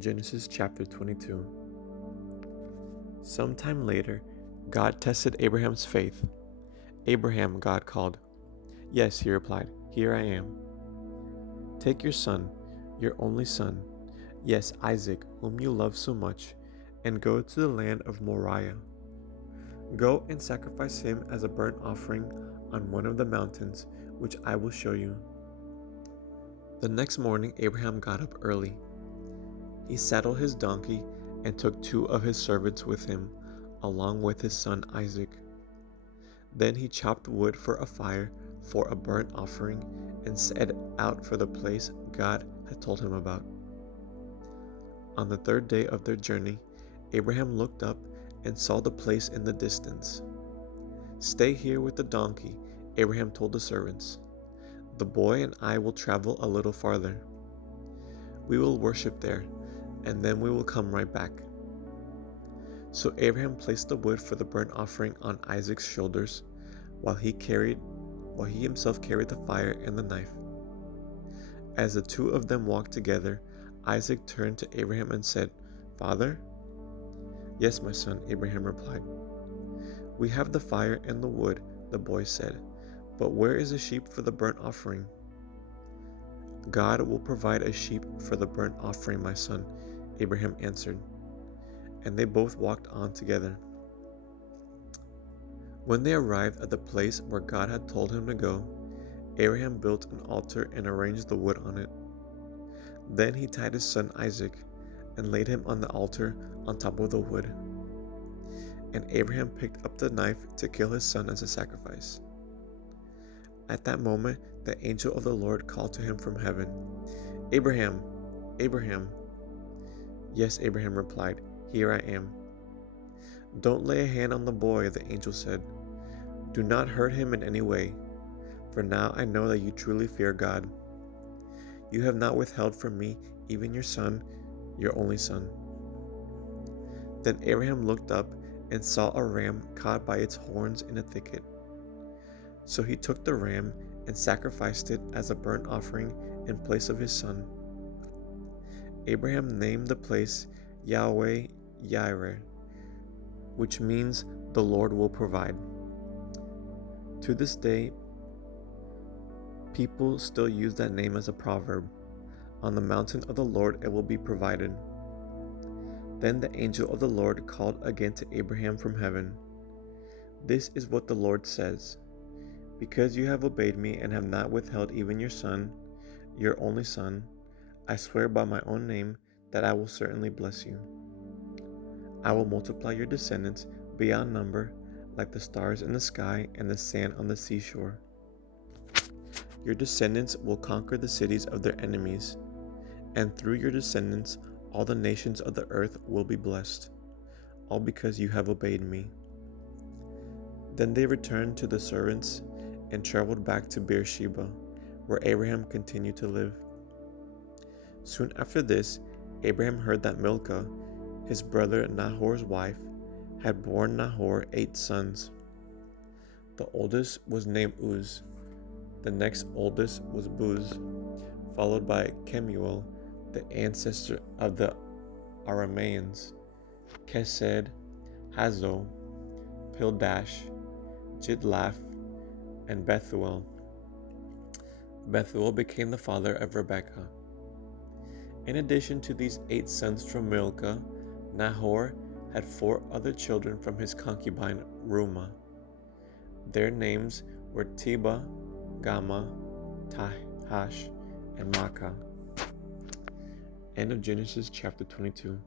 Genesis chapter 22. Sometime later, God tested Abraham's faith. "Abraham," God called. "Yes," he replied, "here I am." "Take your son, your only son, yes, Isaac, whom you love so much, and go to the land of Moriah. Go and sacrifice him as a burnt offering on one of the mountains, which I will show you." The next morning, Abraham got up early. He saddled his donkey and took 2 of his servants with him, along with his son Isaac. Then he chopped wood for a fire for a burnt offering and set out for the place God had told him about. On the 3rd day of their journey, Abraham looked up and saw the place in the distance. "Stay here with the donkey," Abraham told the servants. "The boy and I will travel a little farther. We will worship there, and then we will come right back." So Abraham placed the wood for the burnt offering on Isaac's shoulders, while he himself carried the fire and the knife. As the 2 of them walked together, Isaac turned to Abraham and said, "Father?" "Yes, my son," Abraham replied. "We have the fire and the wood," the boy said, "but where is the sheep for the burnt offering?" "God will provide a sheep for the burnt offering, my son," Abraham answered. And they both walked on together. When they arrived at the place where God had told him to go, Abraham built an altar and arranged the wood on it. Then he tied his son Isaac and laid him on the altar on top of the wood. And Abraham picked up the knife to kill his son as a sacrifice. At that moment, the angel of the Lord called to him from heaven, "Abraham, Abraham." "Yes," Abraham replied, "here I am." "Don't lay a hand on the boy," the angel said. "Do not hurt him in any way, for now I know that you truly fear God. You have not withheld from me even your son, your only son." Then Abraham looked up and saw a ram caught by its horns in a thicket. So he took the ram and sacrificed it as a burnt offering in place of his son. Abraham named the place Yahweh Yireh, which means "the Lord will provide." To this day, people still use that name as a proverb. On the mountain of the Lord it will be provided. Then the angel of the Lord called again to Abraham from heaven. "This is what the Lord says. Because you have obeyed me and have not withheld even your son, your only son, I swear by my own name that I will certainly bless you. I will multiply your descendants beyond number, like the stars in the sky and the sand on the seashore. Your descendants will conquer the cities of their enemies, and through your descendants all the nations of the earth will be blessed, all because you have obeyed me." Then they returned to the servants and traveled back to Beersheba, where Abraham continued to live. Soon after this, Abraham heard that Milcah, his brother Nahor's wife, had borne Nahor 8 sons. The oldest was named Uz, the next oldest was Buz, followed by Kemuel, the ancestor of the Arameans, Kesed, Hazo, Pildash, Jidlaph, and Bethuel. Bethuel became the father of Rebekah. In addition to these 8 sons from Milcah, Nahor had 4 other children from his concubine Reumah. Their names were Tebah, Gama, Tahash, and Maacah. End of Genesis chapter 22.